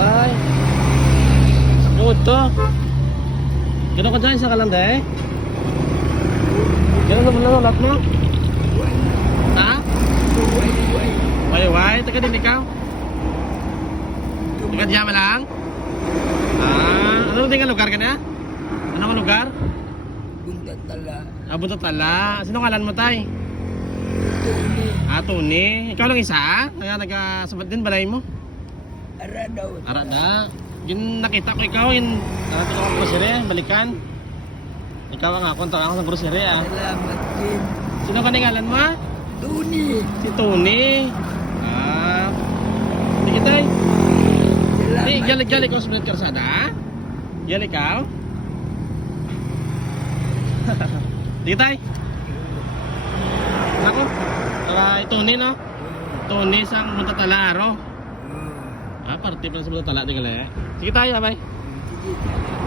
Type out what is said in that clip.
tay. Good to. Gano'n ka dyan, isa ka lang day? Gano'n naman lang ulat mo? Ha? Way, taga din ikaw? Taga dyan mo lang? Ano din ka lugar ka na? Ano ka lugar? Buntatala. Buntatala. Sino ngalan mo tay? Tuni. Tuni. Ikaw lang isa? Kaya nagkasabat din balay mo? Aradaw. Arada. Yung nakita ko ikaw, yung nakita ko ang grocery, balikan. Ikaw ang ako, ako sa grocery ah. Salamat din. Sino ka ngalan mo? Tuni. Si Tony. Sige tay. Salamat. Gali ko sa karsada ah? Gali ikaw? Sige tay. Ako, Tony no? Tony sang Buntatala aro. Parte pala sa Buntatala, di ka lang eh. Sige tayo, bye. Sige.